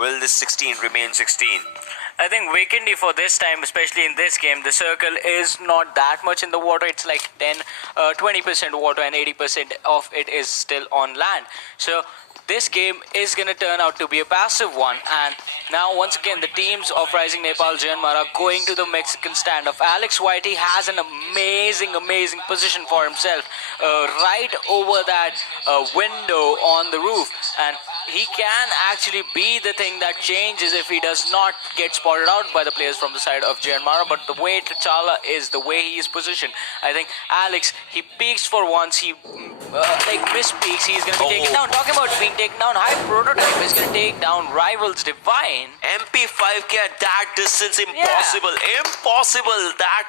will this 16 remain 16? I think Weekendy for this time, especially in this game, the circle is not that much in the water. It's like 20% water and 80% of it is still on land. So this game is going to turn out to be a passive one. And now once again the teams of Rising Nepal Janmar are going to the Mexican standoff. Alex Whitey has an amazing position for himself right over that window on the roof, and he can actually be the thing that changes if he does not get spotted out by the players from the side of Janmar. But the way T'Challa is, the way he is positioned, I think Alex, he peeks for once, he mispeaks, he's going to be taken down. Talking about being taken down, High Prototype is going to take down Rivals Divine. MP5K at that distance, impossible. Impossible. That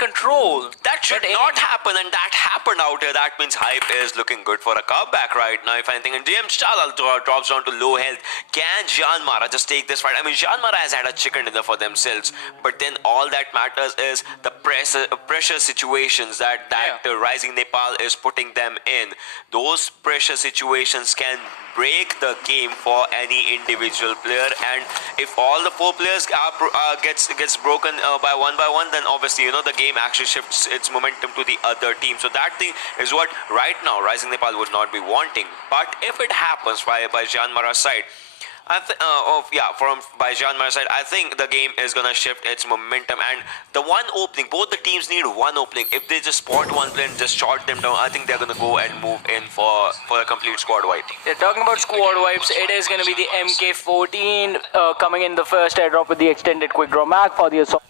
control. That should not happen, and that happened out here. That means Hype is looking good for a comeback right now, if anything. And DM T'Challa drops down to low health. Can Janmar just take this fight? I mean, Janmar has had a chicken dinner for themselves, but then all that matters is the pressure situations that Rising Nepal is putting them in. Those pressure situations can break the game for any individual player, and if all the 4 players gets broken by one, then obviously the game actually shifts its momentum to the other team. So that thing is what right now Rising Nepal would not be wanting. But if it happens by Janmara's side, by Janmar's side, I think the game is gonna shift its momentum, and the one opening, both the teams need one opening. If they just spot one player and just shot them down, I think they're gonna go and move in for a complete squad wipe. They're talking about squad wipes. It is gonna be the MK14 coming in the first airdrop with the extended quick draw mag for the assault.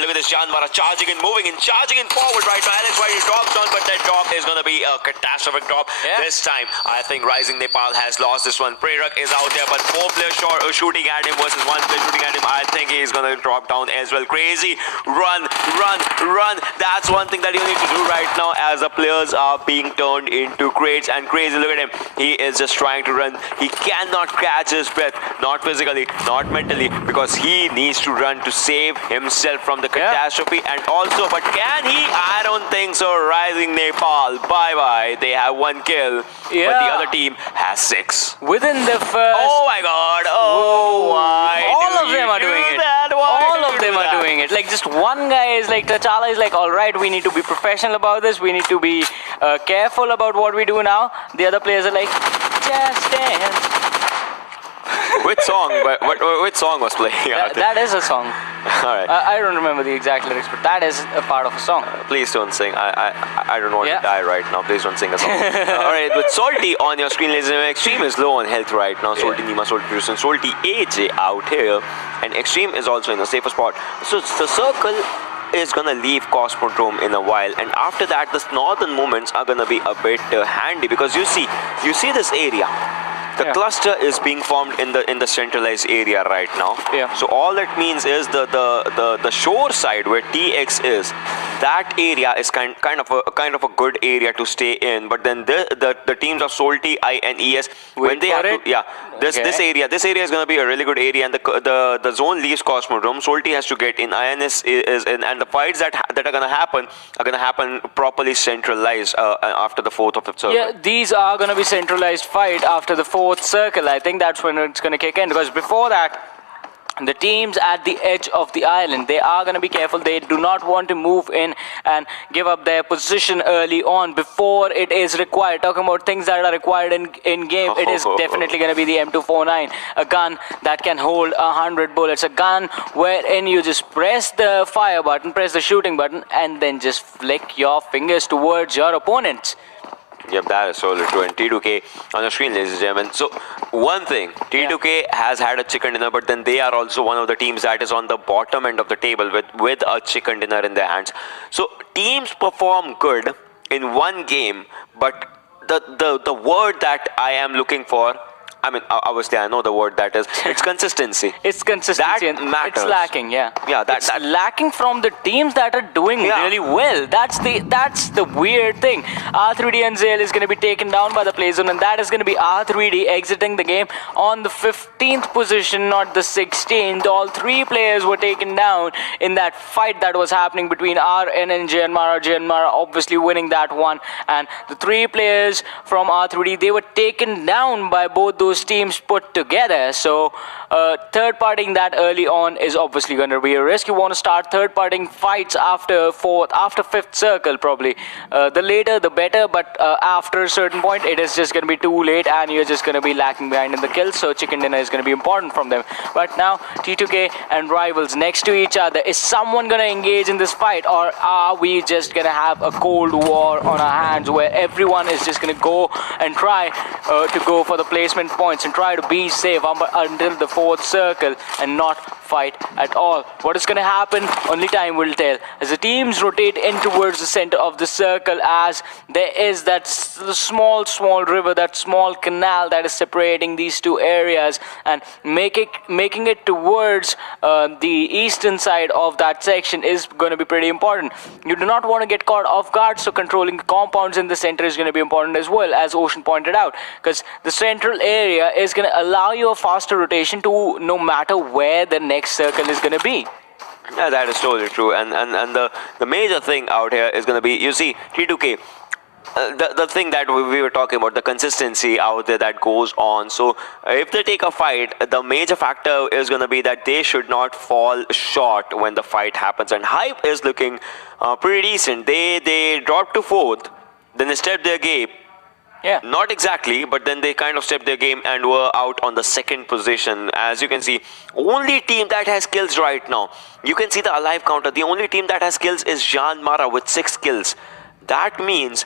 Look at this, Janmar charging and moving and charging and forward right now. Alex Whitey drops down, but that drop is going to be a catastrophic drop. This time, I think Rising Nepal has lost this one. Prerak is out there, but 4 players shooting at him versus 1 player shooting at him. I think he's going to drop down as well. Crazy. Run. That's one thing that you need to do right now as the players are being turned into crates. And Crazy, look at him. He is just trying to run. He cannot catch his breath. Not physically, not mentally, because he needs to run to save himself from the catastrophe. And also, but can he? I don't think so. Rising Nepal, bye-bye. They have 1 kill, but the other team has 6. Within the first... Oh my god. Why all of them are doing it. All of them are doing it. Like, just one guy is like, T'Challa is like, alright, we need to be professional about this. We need to be careful about what we do now. The other players are like, just dance. Which song? Which song was playing? That is a song. Alright. I don't remember the exact lyrics, but that is a part of a song. Please don't sing. I don't want to die right now. Please don't sing a song. Alright, but Salty on your screen, ladies and gentlemen. Extreme is low on health right now. Salty Nima, Salty Pearson, Salty AJ out here. And Extreme is also in a safer spot. So the circle is gonna leave Cosmodrome in a while, and after that the northern movements are gonna be a bit handy, because you see this area. The cluster is being formed in the centralized area right now. So all that means is the shore side where TX is, that area is kind of a good area to stay in. But then the teams of Salty, INES, when they have to, this area is going to be a really good area, and the zone leaves Cosmodrome. Salty has to get in, INS is in, and the fights that are going to happen properly centralized after the 4th of the circle. Yeah, these are going to be centralized fight after the 4th circle. I think that's when it's going to kick in, because before that, the teams at the edge of the island, they are going to be careful. They do not want to move in and give up their position early on before it is required. Talking about things that are required in game, it is definitely going to be the M249, a gun that can hold 100 bullets, a gun wherein you just press the fire button, press the shooting button, and then just flick your fingers towards your opponents. Yep, that is so true. And T2K on the screen, ladies and gentlemen. So, one thing, T2K has had a chicken dinner, but then they are also one of the teams that is on the bottom end of the table with a chicken dinner in their hands. So, teams perform good in one game, but the word that I am looking for, I mean, obviously, I know the word that is. It's consistency. It's consistency. That matters. It's lacking, yeah. Yeah, it's lacking from the teams that are doing really well. That's the weird thing. R3D and Zale is going to be taken down by the play zone, and that is going to be R3D exiting the game on the 15th position, not the 16th. All three players were taken down in that fight that was happening between RN and Janmara. Janmara obviously winning that one, and the three players from R3D, they were taken down by both those teams put together. So third partying that early on is obviously going to be a risk. You want to start third partying fights after fifth circle probably. The later the better, but after a certain point it is just going to be too late and you're just going to be lacking behind in the kills. So chicken dinner is going to be important from them. But now T2K and Rivals next to each other. Is someone going to engage in this fight, or are we just going to have a cold war on our hands where everyone is just going to go and try to go for the placement points and try to be safe until the fourth circle and not fight at all? What is going to happen? Only time will tell. As the teams rotate in towards the center of the circle, as there is that small river, that small canal that is separating these two areas, and making it towards the eastern side of that section is going to be pretty important. You do not want to get caught off guard, so controlling the compounds in the center is going to be important as well, as Ocean pointed out, because the central area is going to allow you a faster rotation to no matter where the next circle is going to be. Yeah, that is totally true. And the major thing out here is going to be, you see, T2K, the thing that we were talking about, the consistency out there that goes on. So if they take a fight, the major factor is going to be that they should not fall short when the fight happens. And Hype is looking pretty decent. They dropped to fourth, then they stepped their game. Yeah. Not exactly, but then they kind of stepped their game and were out on the second position. As you can see, only team that has kills right now. You can see the alive counter. The only team that has kills is Janmara with 6 kills. That means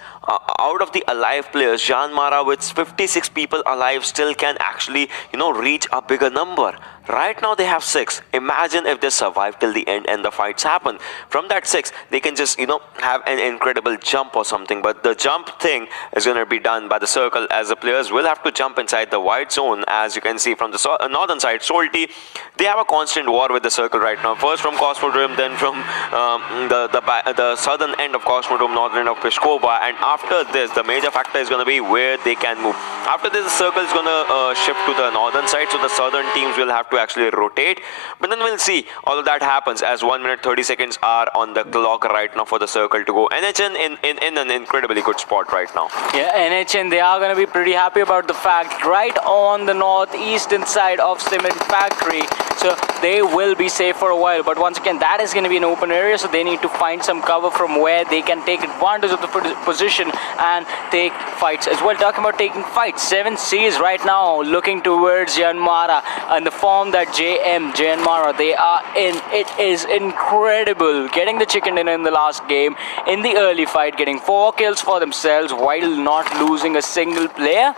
out of the alive players, Janmara with 56 people alive still can actually, reach a bigger number. Right now they have 6. Imagine if they survive till the end and the fights happen. From that 6, they can just, have an incredible jump or something. But the jump thing is going to be done by the circle, as the players will have to jump inside the white zone. As you can see from the northern side, Salty, they have a constant war with the circle right now. First from Cosmodrome, then from the southern end of Cosmodrome, northern end of Peshkova. And after this, the major factor is going to be where they can move. After this, the circle is going to shift to the northern side, so the southern teams will have to actually rotate. But then we'll see all of that happens, as 1 minute 30 seconds are on the clock right now for the circle to go. NHN in an incredibly good spot right now. Yeah, NHN, they are going to be pretty happy about the fact right on the northeastern side of Cement Factory, so they will be safe for a while. But once again, that is going to be an open area, so they need to find some cover from where they can take advantage of the position and take fights as well. Talking about taking fights, 7C is right now looking towards Janmara and the form that Janmara they are in. It is incredible, getting the chicken dinner in the last game in the early fight, getting 4 kills for themselves while not losing a single player.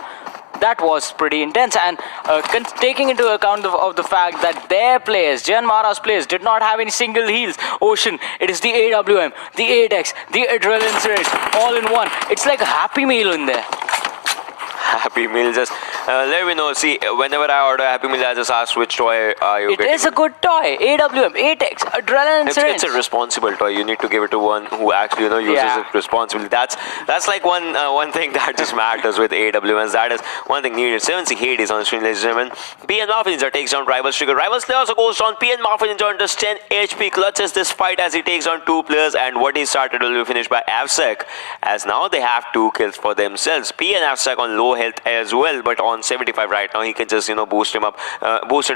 That was pretty intense, and taking into account of the fact that their players, Janmara's players, did not have any single heals. Ocean, it is the AWM, the ADEX, the Adrenaline Syringe, all in one. It's like a Happy Meal in there. Happy Meal, just let me know. See, whenever I order Happy Meal, I just ask which toy are you getting. It is a good toy. AWM, ATEX, Adrenaline Syringe. It's a responsible toy. You need to give it to one who actually uses it responsibly. That's like one thing that just matters with AWM. That is one thing needed. 7C Hades on the screen, ladies and gentlemen. PN Mafia Ninja takes down Rivals Trigger. Rivals Slayer also goes down. PN Mafia Ninja does 10 HP, clutches this fight as he takes on 2 players, and what he started will be finished by Avsec, as now they have 2 kills for themselves. PN Avsec on low health as well, but on 75 right now, he can just boost it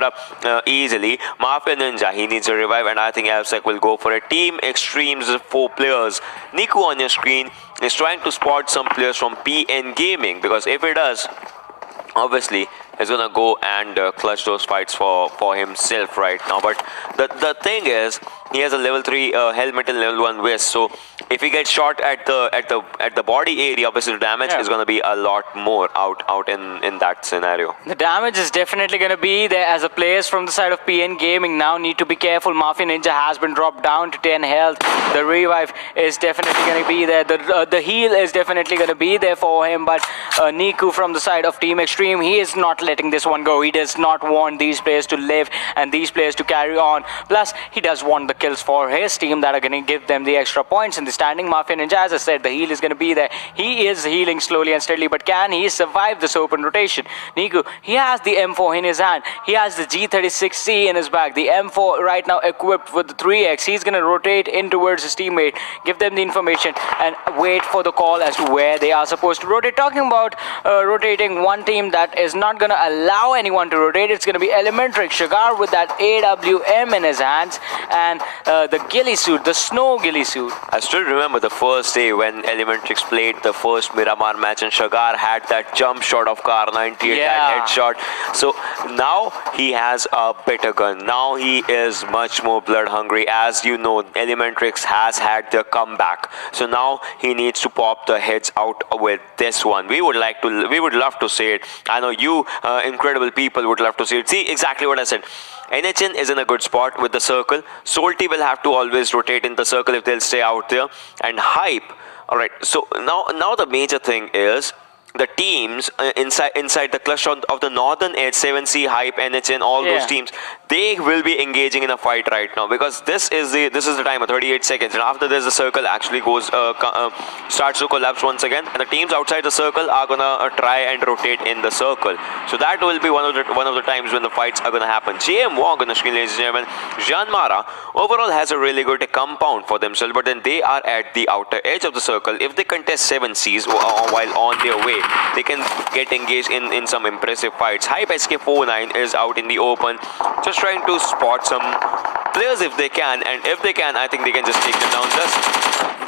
up easily. Mafia Ninja, he needs a revive, and I think Avsec will go for a Team Extremes 4 players. Niku on your screen is trying to spot some players from PN Gaming, because if it does, obviously he's gonna go and clutch those fights for himself right now. But the thing is, He has a level 3 helmet and level 1 vest. So if he gets shot at the body area, obviously the damage is going to be a lot more out in that scenario. The damage is definitely going to be there, as the players from the side of PN Gaming now need to be careful. Mafia Ninja has been dropped down to 10 health. The revive is definitely going to be there. The heal is definitely going to be there for him, but Niku from the side of Team Extreme, he is not letting this one go. He does not want these players to live and these players to carry on. Plus, he does want the kills for his team that are going to give them the extra points in the standing. Mafia Ninja, as I said, the heal is going to be there. He is healing slowly and steadily, but can he survive this open rotation? Niku, he has the M4 in his hand. He has the G36C in his back. The M4 right now equipped with the 3X. He's going to rotate in towards his teammate, give them the information, and wait for the call as to where they are supposed to rotate. Talking about rotating, one team that is not going to allow anyone to rotate, it's going to be Elementrix. Shigar with that AWM in his hands, and the ghillie suit, the snow ghillie suit. I still remember the first day when Elementrix played the first Miramar match and Shigar had that jump shot of Car 98, that headshot. So now he has a better gun. Now he is much more blood hungry. As you know, Elementrix has had the comeback. So now he needs to pop the heads out with this one. We would love to see it. I know you incredible people would love to see it. See, exactly what I said. NHN is in a good spot with the circle. Salty will have to always rotate in the circle if they'll stay out there. And Hype. Alright, so now the major thing is the teams inside the cluster of the Northern Edge, 7C, Hype, NHN, all those teams, they will be engaging in a fight right now, because this is the time of 38 seconds, and after this the circle actually goes starts to collapse once again, and the teams outside the circle are gonna try and rotate in the circle. So that will be one of the times when the fights are gonna happen. JM Wong on the screen, ladies and gentlemen. Jean Mara overall has a really good compound for themselves, but then they are at the outer edge of the circle. If they contest 7Cs while on their way, they can get engaged in some impressive fights. Hype SK49 is out in the open, just trying to spot some players if they can, and if they can, I think they can just take them down,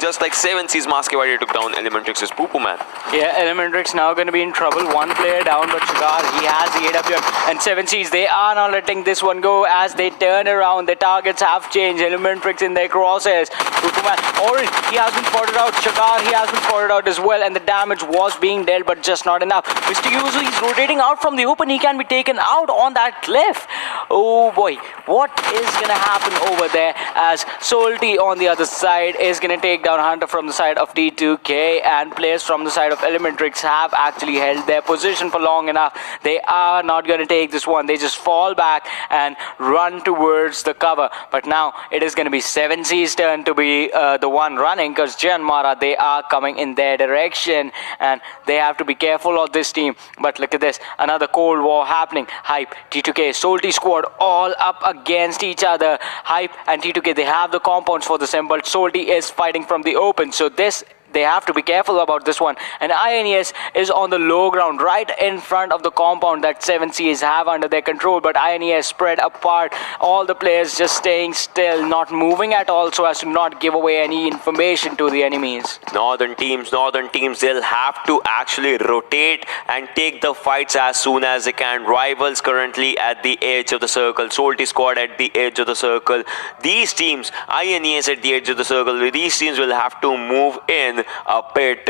just like 7C's Maskewadi took down Elementrix's Poo Man. Yeah, Elementrix now going to be in trouble. One player down, but Shigar, he has the AWM, and 7C's, they are not letting this one go as they turn around. The targets have changed. Elementrix in their crosshairs. Poo Man, Orange, he has been spotted out. Shigar, he has been spotted out as well, and the damage was being dealt, but just not enough. Mr. Yuzu, he's rotating out from the open. He can be taken out on that cliff. Oh boy, what is going to happen over there, as Salty on the other side is going to take down Hunter from the side of T2K, and players from the side of Elementrix have actually held their position for long enough. They are not going to take this one. They just fall back and run towards the cover. But now it is going to be 7C's turn to be the one running, because Janmara, they are coming in their direction, and they have to be careful of this team. But look at this, another Cold War happening. Hype, T2K, Salty squad all up against each other. Hype and T2K, they have the compounds for the sim, but Salty is fighting from the open. So they have to be careful about this one. And INES is on the low ground right in front of the compound that 7Cs have under their control, but INES spread apart, all the players just staying still, not moving at all, so as to not give away any information to the enemies. Northern teams, they'll have to actually rotate and take the fights as soon as they can. Rivals currently at the edge of the circle, Salty squad at the edge of the circle. These teams, INES at the edge of the circle, these teams will have to move in a bit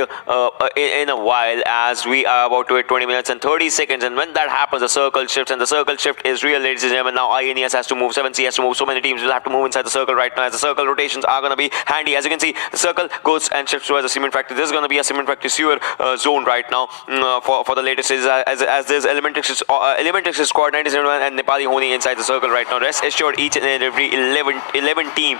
in a while, as we are about to hit 20 minutes and 30 seconds, and when that happens, the circle shifts, and the circle shift is real, ladies and gentlemen. Now INES has to move, 7C has to move, so many teams will have to move inside the circle right now, as the circle rotations are going to be handy. As you can see, the circle goes and shifts towards the cement factory. This is going to be a cement factory sewer zone right now for the latest stages, as there's Elementrix squad 97 and Nepali Honi inside the circle right now. Rest assured, each and every 11 team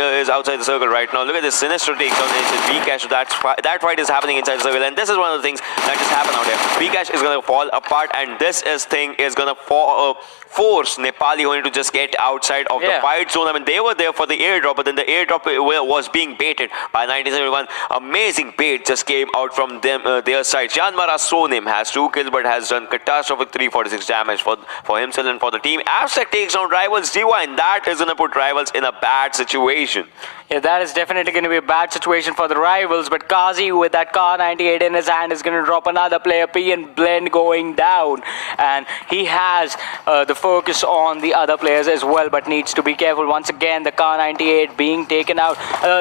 is outside the circle right now. Look at this sinister takes on Vcash. That fight is happening inside the circle, and this is one of the things that just happened out here. Vcash is going to fall apart, and this thing is going to force Nepali Honi to just get outside of the fight zone. I mean, they were there for the airdrop, but then the airdrop was being baited by 1971. Amazing bait just came out from them their side. Janmara Sonim has 2 kills, but has done catastrophic 346 damage for himself and for the team. Abstract takes down Rivals Divine. That is going to put Rivals in a bad situation. Yeah, that is definitely going to be a bad situation for the rivals, but Kazi with that Car 98 in his hand is going to drop another player, PN Blend going down, and he has the focus on the other players as well, but needs to be careful. Once again, the Car 98 being taken out.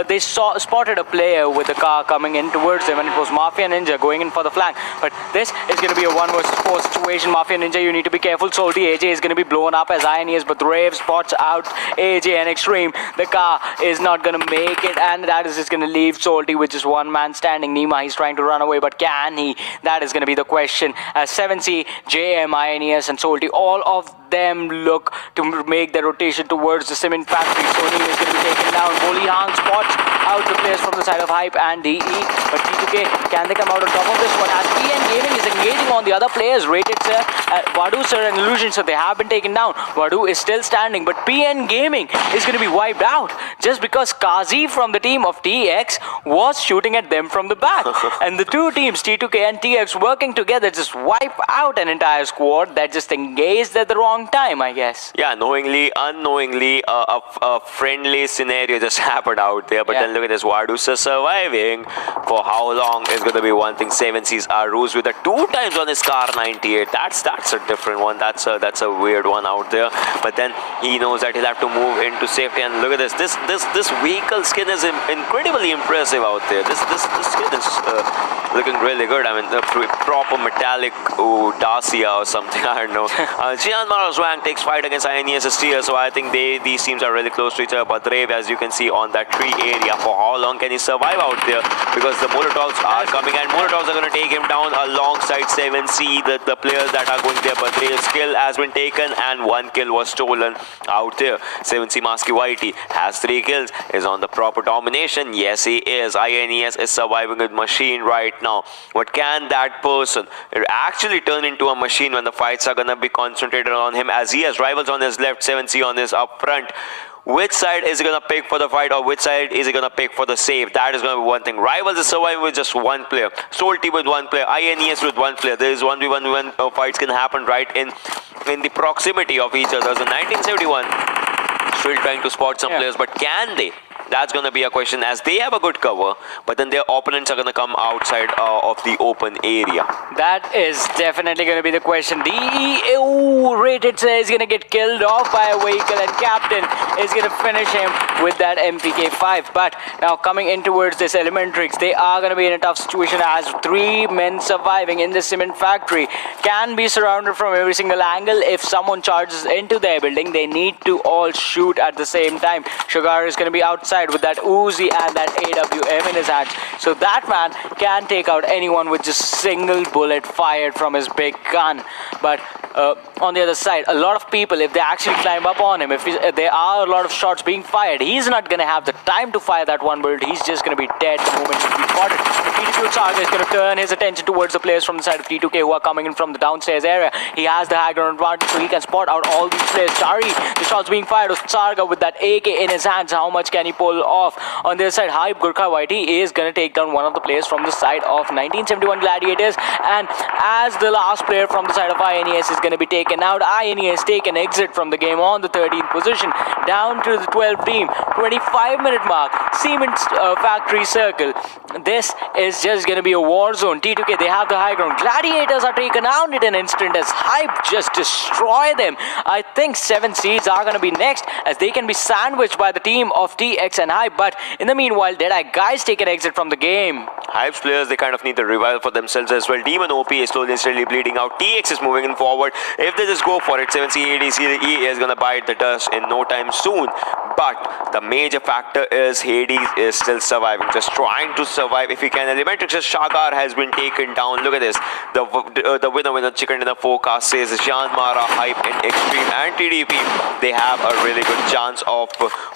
They spotted a player with the car coming in towards them, and it was Mafia Ninja going in for the flank, but this is going to be a 1 versus 4 situation. Mafia Ninja, you need to be careful. Salty AJ is going to be blown up as Ionius, but Rave spots out AJ and Extreme. The car is not going to make it, and that is just going to leave Salty with just one man standing. Nima, he's trying to run away, but can he? That is going to be the question. As 7C, JM, Ionius, and Salty, all of them look to make the rotation towards the cement factory. Sony is going to be taken down. Boli Hang spots out the players from the side of Hype and DE, but T2K, can they come out on top of this one? As PN Gaming is engaging on the other players, Rated Sir, Vadu Sir and Illusion Sir, they have been taken down. Vadu is still standing, but PN Gaming is going to be wiped out just because Kazi from the team of TX was shooting at them from the back. And the two teams, T2K and TX, working together, just wipe out an entire squad that just engaged at the wrong time, I guess. Yeah, knowingly, unknowingly, a friendly scenario just happened out there. But then look at this, Vardusa surviving for how long is going to be one thing. 7C's Aruz with the 2 times on his Car 98. That's a different one. That's a weird one out there. But then he knows that he'll have to move into safety. And look at this. This vehicle skin is incredibly impressive out there. This skin is looking really good. I mean, the proper metallic Dacia or something. I don't know. Jian Mara's rank takes fight against INES's tier, so I think these teams are really close to each other. But Rave, as you can see on that tree area, for how long can he survive out there? Because the Molotovs are coming, and Molotovs are going to take him down alongside 7C, the players that are going there. But Rave's kill has been taken, and 1 kill was stolen out there. 7C Masky Whitey has 3 kills, is on the proper domination. Yes, he is. INES is surviving with machine right now. But can that person actually turn into a machine when the fights are going to be concentrated on him, as he has rivals on his left, 7C on his up front? Which side is he going to pick for the fight, or which side is he going to pick for the save? That is going to be one thing. Rivals is surviving with just 1 player. Salty with 1 player. INES with 1 player. There is 1v1 when fights can happen right in the proximity of each other. So 1971 still trying to spot some players, but can they? That's going to be a question, as they have a good cover, but then their opponents are going to come outside of the open area. That is definitely going to be the question. Rated Sir is going to get killed off by a vehicle, and Captain is going to finish him with that MPK5. But now coming in towards this Elementrix, they are going to be in a tough situation, as 3 men surviving in the cement factory can be surrounded from every single angle. If someone charges into their building, they need to all shoot at the same time. Sugar is going to be outside with that Uzi and that AWM in his hands, so that man can take out anyone with just a single bullet fired from his big gun. But on the other side, a lot of people, if they actually climb up on him, if there are a lot of shots being fired, he's not going to have the time to fire that one bullet. He's just going to be dead the moment he's spotted. T2K Saga is going to turn his attention towards the players from the side of T2K who are coming in from the downstairs area. He has the high ground advantage, so he can spot out all these players. Chari, the shots being fired of Sarga with that AK in his hands. How much can he pull off? On the other side, Hype Gurkha Whitey is going to take down one of the players from the side of 1971 Gladiators. And as the last player from the side of INES is going to be taken out, INES take an exit from the game on the 13th position, down to the 12th team. 25-minute mark, Cement Factory Circle. This is just going to be a war zone. T2K, they have the high ground. Gladiators are taken out in an instant as Hype just destroy them. I think 7Cs are going to be next, as they can be sandwiched by the team of TX and Hype. But in the meanwhile, Deadeye guys take an exit from the game. Hype's players, they kind of need the revival for themselves as well. Demon OP is slowly and steadily bleeding out. TX is moving in forward. If they just go for it, 7C ADC is going to bite the dust in no time soon. But the major factor is Hades is still surviving, just trying to survive if he can. Elementrix's Shagar has been taken down. Look at this. The winner chicken dinner forecast says Jean Mara, Hype, and Extreme and TDP, they have a really good chance of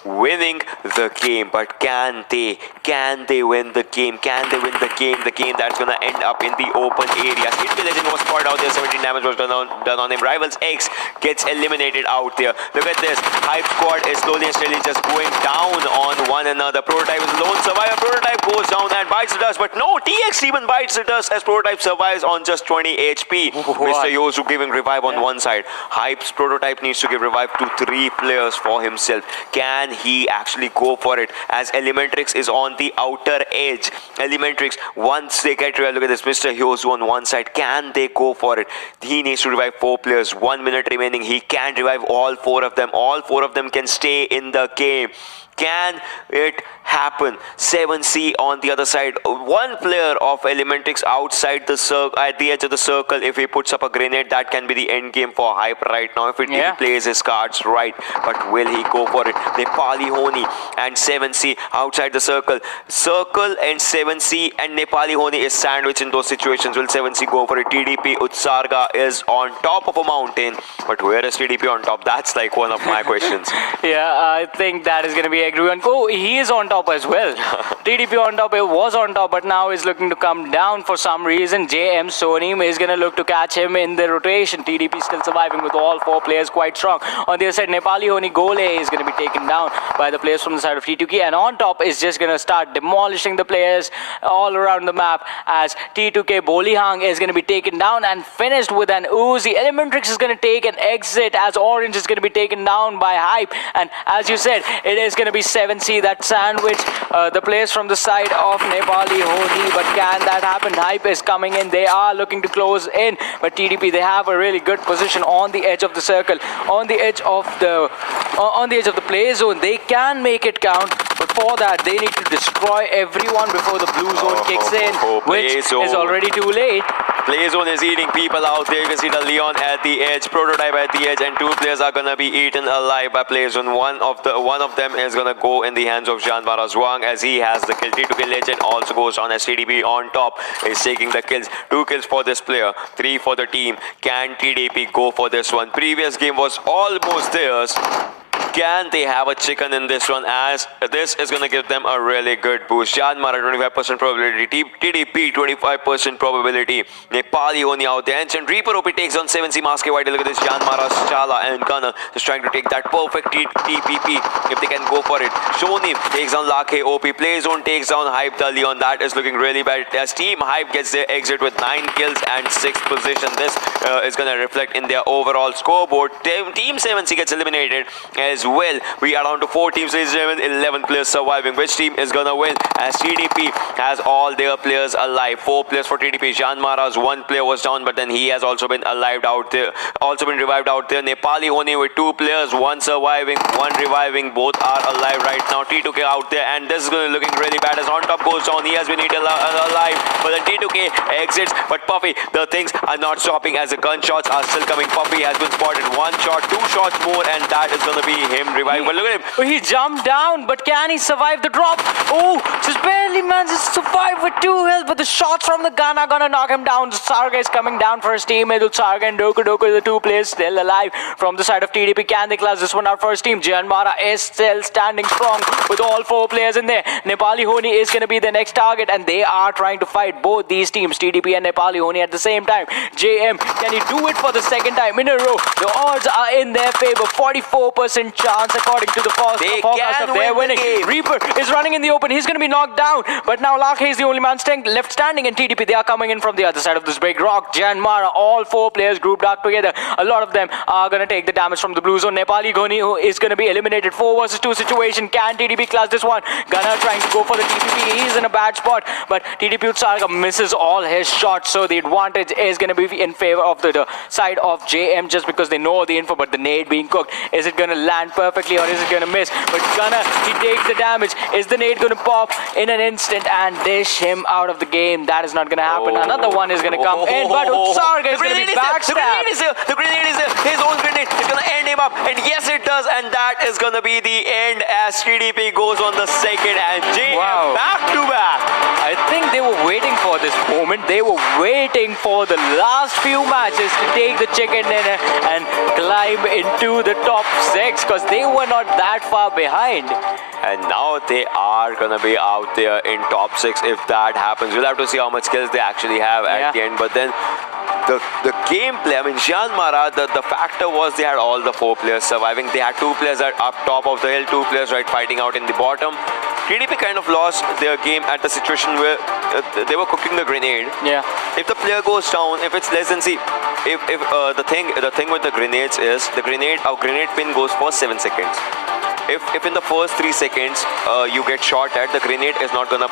winning the game. But can they win the game? Can they win the game? The game that's going to end up in the open area. Skid Legend was spotted out there. 17 damage was done on him. Rivals X gets eliminated out there. Look at this. Hype squad is slowly and steadily really just going down on one another. Prototype is lone survivor. Prototype goes down and bites the dust, but no, TX even bites the dust as Prototype survives on just 20 HP. Mr. Yozu giving revive on one side. Hype's Prototype needs to give revive to 3 players for himself. Can he actually go for it as Elementrix is on the outer edge? Elementrix, once they get revive, look at this, Mr. Yozu on one side. Can they go for it? He needs to revive 4 players. 1 minute remaining. He can revive all 4 of them. All 4 of them can stay in the game. Can it happen? 7C on the other side. One player of Elementrix outside the circle, at the edge of the circle. If he puts up a grenade, that can be the end game for Hype right now. If he plays his cards right. But will he go for it? Nepali Honi and 7C outside the circle. Circle and 7C and Nepali Honi is sandwiched in those situations. Will 7C go for it? TDP Utsarga is on top of a mountain. But where is TDP on top? That's like one of my questions. Yeah, I think that is going to be everyone. Oh, he is on top as well. TDP on top, it was on top, but now is looking to come down for some reason. JM Sonim is going to look to catch him in the rotation. TDP still surviving with all 4 players quite strong. On the other side, Nepali Honi Gole is going to be taken down by the players from the side of T2K, and on top is just going to start demolishing the players all around the map as T2K Bolihang is going to be taken down and finished with an Uzi. Elementrix is going to take an exit as Orange is going to be taken down by Hype, and as you said, it is going to be 7C that sandwich the players from the side of Nepali Honi. But can that happen? Hype is coming in. They are looking to close in, but TDP, they have a really good position on the edge of the circle, on the edge of the play zone. They can make it count, but for that they need to destroy everyone before the blue zone kicks in, which is already too late. Play zone is eating people out there. You can see the Leon at the edge, Prototype at the edge, and 2 players are gonna be eaten alive by Play zone. One of them is gonna go in the hands of Janmara Zhuang as he has the kill. T2K Legend also goes on as TDP on top is taking the kills. 2 kills for this player, 3 for the team. Can TDP go for this one? Previous game was almost theirs. Can they have a chicken in this one, as this is going to give them a really good boost? Janmara 25% probability, TDP 25% probability. Nepali Honi out there. Ancient Reaper OP takes on 7C Maske White. Look at this, Janmara, Chala and Gunner just trying to take that perfect TPP if they can go for it. Shoni takes on Lakhe OP. Playzone takes down Hype the Leon. That is looking really bad as Team Hype gets their exit with 9 kills and 6th position. This is going to reflect in their overall scoreboard. Team 7C gets eliminated as well. We are down to 4 teams, 11 players surviving. Which team is gonna win? As TDP has all their players alive. 4 players for TDP. Janmara's 1 player was down, but then he has also been revived out there. Nepali Honi with 2 players, 1 surviving, 1 reviving. Both are alive right now. T2K out there, and this is gonna looking really bad as on top goes down. He has been eaten alive, but then T2K exits. But Puffy, the things are not stopping as the gunshots are still coming. Puffy has been spotted. 1 shot, 2 shots more, and that is gonna be him revived. But look at him. Oh, he jumped down, but can he survive the drop? Oh, just barely manages to survive with 2 health, but the shots from the gun are gonna knock him down. Sarga is coming down for his teammate. Sarga and Doku Doku, the 2 players still alive from the side of TDP. Can they close this one out for his team? Janmara is still standing strong with all 4 players in there. Nepali Honi is gonna be the next target, and they are trying to fight both these teams, TDP and Nepali Honi, at the same time. JM, can he do it for the second time in a row? The odds are in their favor. 44% chance according to the forecast of their winning. Reaper is running in the open. He's going to be knocked down, but now Lakhe is the only man left standing, and TDP, they are coming in from the other side of this big rock. Janmara, all 4 players grouped up together. A lot of them are going to take the damage from the blue zone. Nepali Honi, who is going to be eliminated. 4 versus 2 situation. Can TDP clutch this one? Gunner trying to go for the TPP. He's in a bad spot, but TDP Utsarga misses all his shots, so the advantage is going to be in favor of the side of JM just because they know the info, but the nade being cooked. Is it going to land perfectly or is it going to miss? But Gunner, he takes the damage. Is the nade going to pop in an instant and dish him out of the game? That is not going to happen. Another one is going to come in, but Utsarga is going to be backstabbed. The grenade is there. The grenade is there. His own grenade is going to end him up, and yes, it does, and that is going to be the end as TDP goes on the second and JM back to back. I think they were waiting for this moment. They were waiting for the last few matches to take the chicken dinner and climb into the top 6 because they were not that far behind. And now they are going to be out there in top 6 if that happens. We'll have to see how much skills they actually have at the end. But then the gameplay, I mean, Janmara, the factor was they had all the 4 players surviving. They had 2 players at up top of the hill, 2 players right fighting out in the bottom. TDP kind of lost their game at the situation where they were cooking the grenade. Yeah. If the player goes down, if it's less than, see, if the thing with the grenades is our grenade pin goes for 7 seconds. If in the first 3 seconds you get shot at, the grenade is not gonna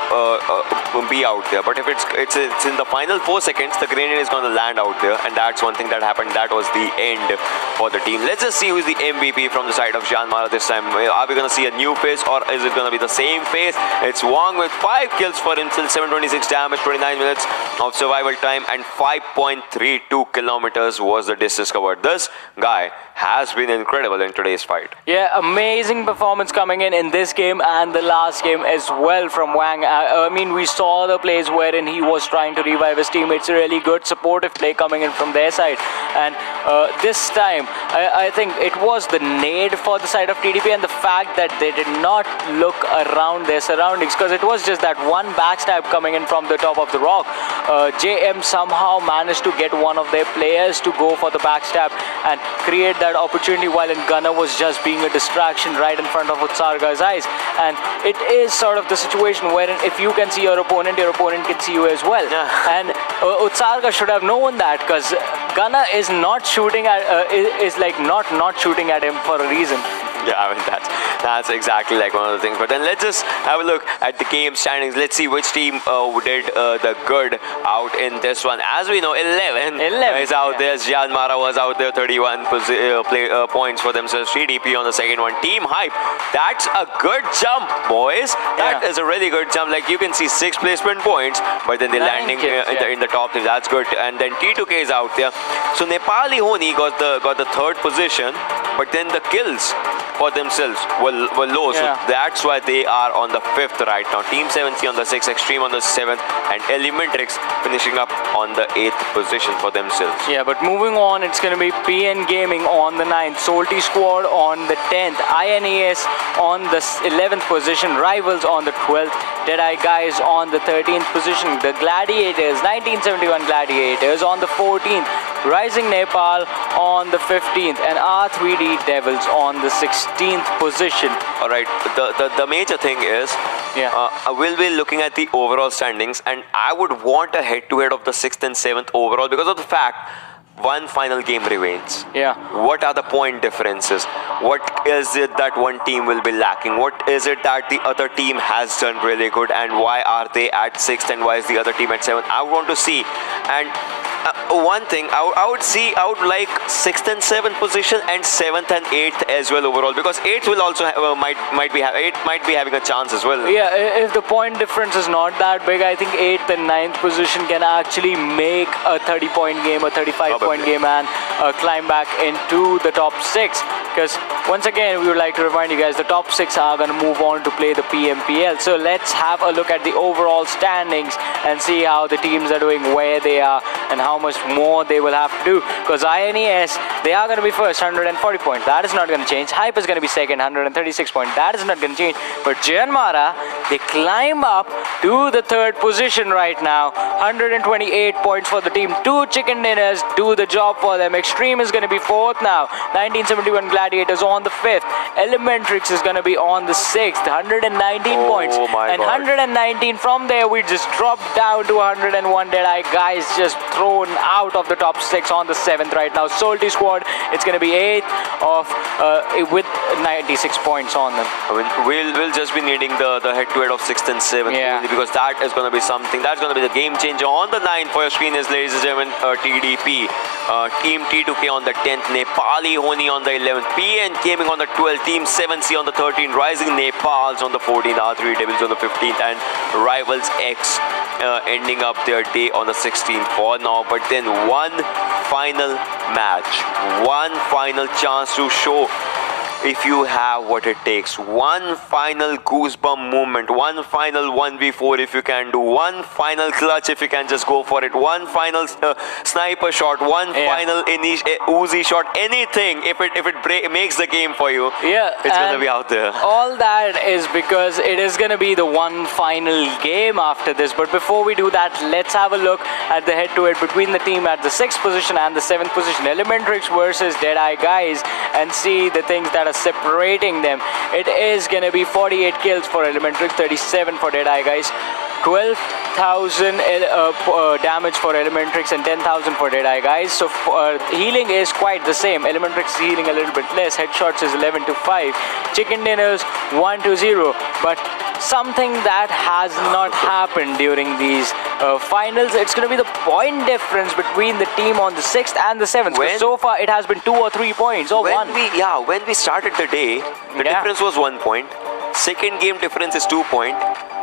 be out there. But if it's in the final 4 seconds, the grenade is gonna land out there, and that's one thing that happened. That was the end for the team. Let's just see who's the MVP from the side of Janmara this time. Are we gonna see a new face, or is it gonna be the same face? It's Wang with 5 kills for himself, 726 damage, 29 minutes of survival time, and 5.32 kilometers was the distance covered. This guy has been incredible in today's fight. Yeah, amazing performance coming in this game and the last game as well from Wang. I mean, we saw the plays wherein he was trying to revive his teammates. Really good supportive play coming in from their side. And this time, I think it was the nade for the side of TDP, and the fact that they did not look around their surroundings, because it was just that one backstab coming in from the top of the rock. JM somehow managed to get one of their players to go for the backstab and create that opportunity, while Gunnar was just being a distraction right in front of Utsarga's eyes. And it is sort of the situation wherein if you can see your opponent can see you as well. And Utsarga should have known that, because Gunnar is not shooting at is like not shooting at him for a reason. Yeah, I mean, that's exactly like one of the things. But then let's just have a look at the game standings. Let's see which team did the good out in this one. As we know, 11 is out there. Janmara was out there, 31 points for themselves. TDP on the second one. Team Hype, that's a good jump, boys. That is a really good jump. Like, you can see 6 placement points, but then they're landing in the top 3. That's good. And then T2K is out there. So Nepali Honi got the 3rd position, but then the kills for themselves were low, so that's why they are on the 5th right now. Team 7C on the 6th, Extreme on the 7th, and Elementrix finishing up on the 8th position for themselves. Yeah, but moving on, it's going to be PN Gaming on the 9th, Salty Squad on the 10th, INES on the 11th position, Rivals on the 12th, Deadeye Guys on the 13th position, the Gladiators, 1971 Gladiators on the 14th, Rising Nepal on the 15th, and R3D Devils on the 16th position. All right, the major thing is, we'll be looking at the overall standings, and I would want a head-to-head of the 6th and 7th overall, because of the fact one final game remains. Yeah. What are the point differences? What is it that one team will be lacking? What is it that the other team has done really good, and why are they at 6th and why is the other team at 7th? I want to see. And one thing I would like 6th and 7th position, and 7th and 8th as well overall, because 8th will also have, might be having a chance as well. Yeah, if the point difference is not that big, I think 8th and 9th position can actually make a 30-point game, a 35-point game, and climb back into the top 6. Because once again, we would like to remind you guys, the top 6 are going to move on to play the PMPL. So let's have a look at the overall standings and see how the teams are doing, where they are, and how much more they will have to do. Because INES, they are going to be first, 140 points. That is not going to change. Hype is going to be second, 136 points. That is not going to change. But Janmara, they climb up to the 3rd position right now. 128 points for the team. 2 chicken dinners do the job for them. Extreme is going to be 4th now. 1971 Gladiators on the 5th. Elementrix is going to be on the 6th. 119 points. And 119 from there, we just dropped down to 101. Deadeye Guys just thrown out of the top 6 on the 7th right now. Salty Squad, it's going to be 8th with 96 points on them. I mean, we'll just be needing the head-to-head of 6th and 7th, because that is going to be something. That's going to be the game changer. On the 9th for your screen is, ladies and gentlemen, TDP. Team T2K on the 10th, Nepali Honi on the 11th, PN Gaming on the 12th, Team 7C on the 13th, Rising Nepals on the 14th, R3 Devils on the 15th, and Rivals X ending up their day on the 16th for now. But then one final match, one final chance to show if you have what it takes, one final goosebump moment, one final 1v4 if you can do, one final clutch if you can just go for it, one final sniper shot, one final Uzi shot, anything, if it makes the game for you, it's gonna be out there. All that is because it is gonna be the one final game after this. But before we do that, let's have a look at the head-to-head between the team at the 6th position and the 7th position, Elementrix versus Deadeye Guys, and see the things that are separating them. It is gonna be 48 kills for Elementrix, 37 for Deadeye Guys, 12,000 damage for Elementrix and 10,000 for Deadeye Guys. So healing is quite the same. Elementrix is healing a little bit less. Headshots is 11 to 5. Chicken dinners 1 to 0. But something that has not happened during these finals, it's going to be the point difference between the team on the 6th and the 7th. So far it has been 2 or 3 points or one. When we started the day, the difference was 1 point. Second game difference is 2 points.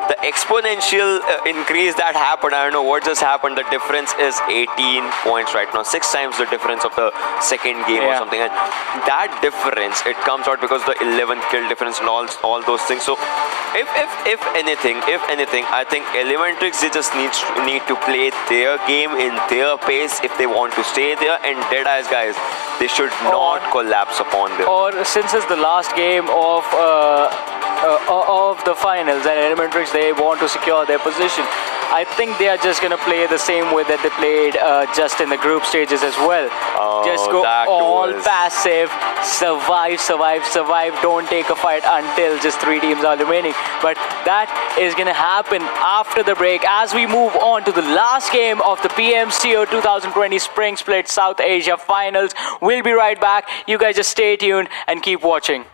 The exponential increase that happened, I don't know what just happened, the difference is 18 points right now, 6 times the difference of the second game or something, and that difference, it comes out because the 11 kill difference and all those things. So if anything, I think Elementrix, they just need to play their game in their pace if they want to stay there, and Deadeye's guys, they should not collapse upon them. Or since it's the last game of the finals and Elementrix, they want to secure their position, I think they are just going to play the same way that they played just in the group stages as well. Just go all passive, survive, don't take a fight until just 3 teams are remaining. But that is going to happen after the break as we move on to the last game of the PMCO 2020 Spring Split South Asia Finals. We'll be right back. You guys just stay tuned and keep watching.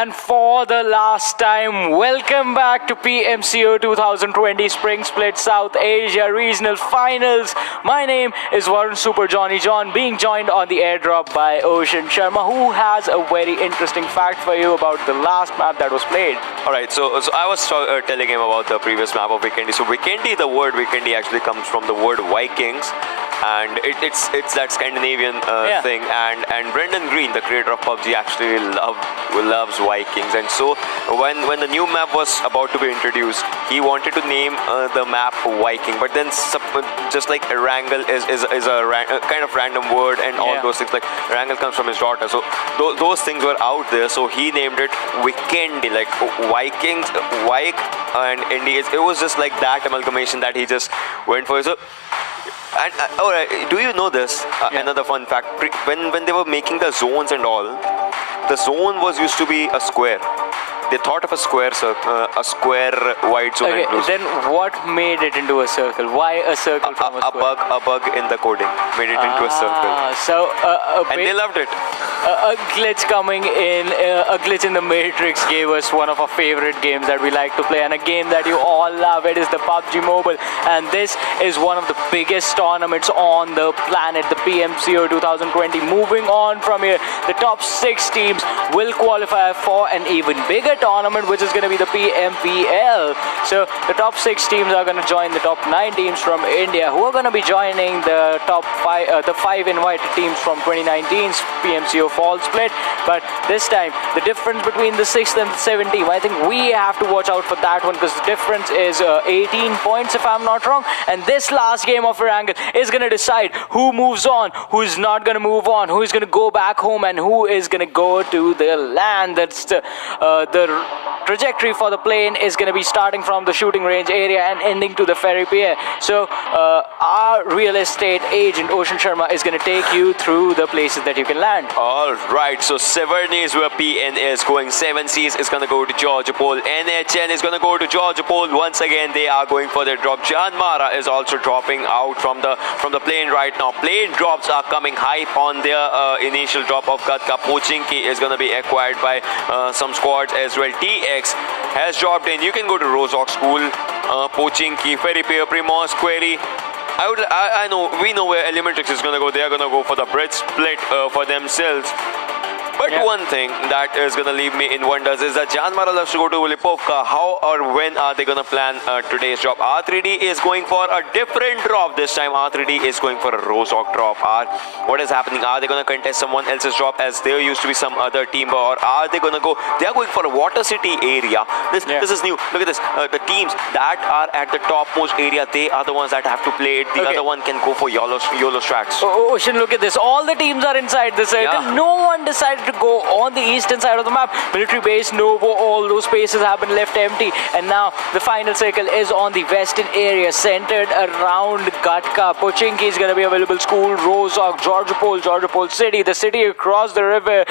and for the last time, welcome back to PMCO 2020 Spring Split South Asia Regional Finals. My name is Varun Super Johnny John, being joined on the airdrop by Ocean Sharma, who has a very interesting fact for you about the last map that was played. Alright, so I was telling him about the previous map of Vikendi. So Vikendi, the word Vikendi actually comes from the word Vikings, and it's that Scandinavian thing. And Brendan Green, the creator of PUBG, actually loves Vikings. And so when the new map was about to be introduced, he wanted to name the map Viking. But then just like Erangel is a kind of random word, and all those things. Like Erangel comes from his daughter, so those things were out there. So he named it Vikendi, like Vikings, Vik and Indy. It was just like that amalgamation that he just went for. So. And do you know this? Another fun fact: when they were making the zones and all, the zone was used to be a square. They thought of a square wide zone. Okay, then what made it into a circle? Why a circle from a square? A bug in the coding made it into a circle. So and they loved it. A glitch coming in, a glitch in the Matrix gave us one of our favorite games that we like to play, and a game that you all love. It is the PUBG Mobile, and this is one of the biggest tournaments on the planet, the PMCO 2020. Moving on from here, the top 6 teams will qualify for an even bigger tournament, which is going to be the PMPL. So the top 6 teams are going to join the top 9 teams from India, who are going to be joining the top 5, the 5 invited teams from 2019's PMCO Fall Split. But this time, the difference between the 6th and the 7th team, I think we have to watch out for that one, because the difference is 18 points, if I'm not wrong. And this last game of Erangel is going to decide who moves on, who is not going to move on, who is going to go back home, and who is going to go to the land. That's the trajectory for the plane is going to be starting from the shooting range area and ending to the ferry pier. So our real estate agent Ocean Sharma is going to take you through the places that you can land. Alright, so Severn is where PN is going. 7 Seas is going to go to Georgia Pole. NHN is going to go to Georgia Pole. Once again, they are going for their drop. Janmara is also dropping out from the plane right now. Plane drops are coming hype on their initial drop of Gatka. Pochinki is going to be acquired by some squads as well. TX has dropped in. You can go to Rozok School, Pochinki, Ferry Pier, Primos, Query. I know, we know where Elementrix is going to go. They are going to go for the bread split for themselves. But one thing that is going to leave me in wonders is that Janmara loves to go to Lipovka. How or when are they going to plan today's drop? R3D is going for a different drop this time. R3D is going for a Rozok drop. What is happening? Are they going to contest someone else's drop, as there used to be some other team, or are they going to go? They are going for a Water City area. This is new. Look at this. The teams that are at the topmost area, they are the ones that have to play it. The other one can go for YOLO strats. Ocean, look at this. All the teams are inside the circle. No one decided to go on the eastern side of the map. Military base, Novo, all those spaces have been left empty, and now the final circle is on the western area, centered around Gatka. Pochinki is going to be available. School, Rozok, Georgia Pole City, the city across the river.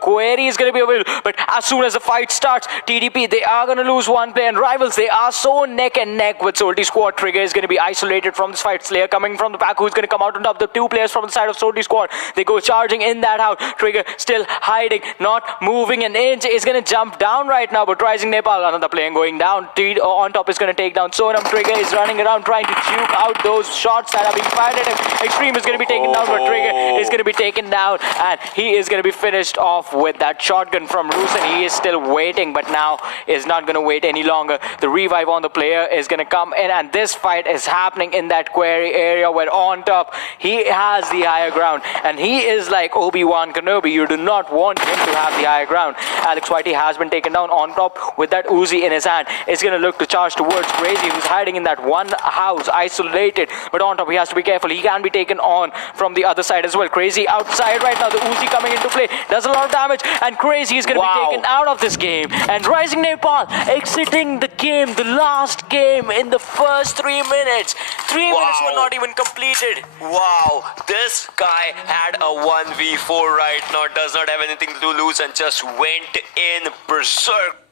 Query is going to be available. But as soon as the fight starts, TDP, they are going to lose one player, and Rivals, they are so neck and neck with Solti Squad. Trigger is going to be isolated from this fight. Slayer coming from the back, who's going to come out on top. The 2 players from the side of Solti Squad, they go charging in that house. Trigger still hiding, not moving an inch. Is going to jump down right now, but Rising Nepal, another plane going down. On top is going to take down Sonam. Trigger is running around trying to juke out those shots that are being fired at him. Extreme is going to be taken down, but Trigger is going to be taken down, and he is going to be finished off with that shotgun from Rusin. He is still waiting, but now is not going to wait any longer. The revive on the player is going to come in, and this fight is happening in that Query area, where on top he has the higher ground, and he is like Obi-Wan Kenobi. You do not want him to have the higher ground. Alex Whitey has been taken down on top with that Uzi in his hand. It's going to look to charge towards Crazy, who's hiding in that one house, isolated. But on top, he has to be careful. He can be taken on from the other side as well. Crazy outside right now. The Uzi coming into play does a lot of damage, and Crazy is going to be taken out of this game. And Rising Nepal exiting the game, the last game in the first 3 minutes. 3 minutes were not even completed. Wow, this guy had a 1v4 right now, does not have anything to lose, and just went in berserk.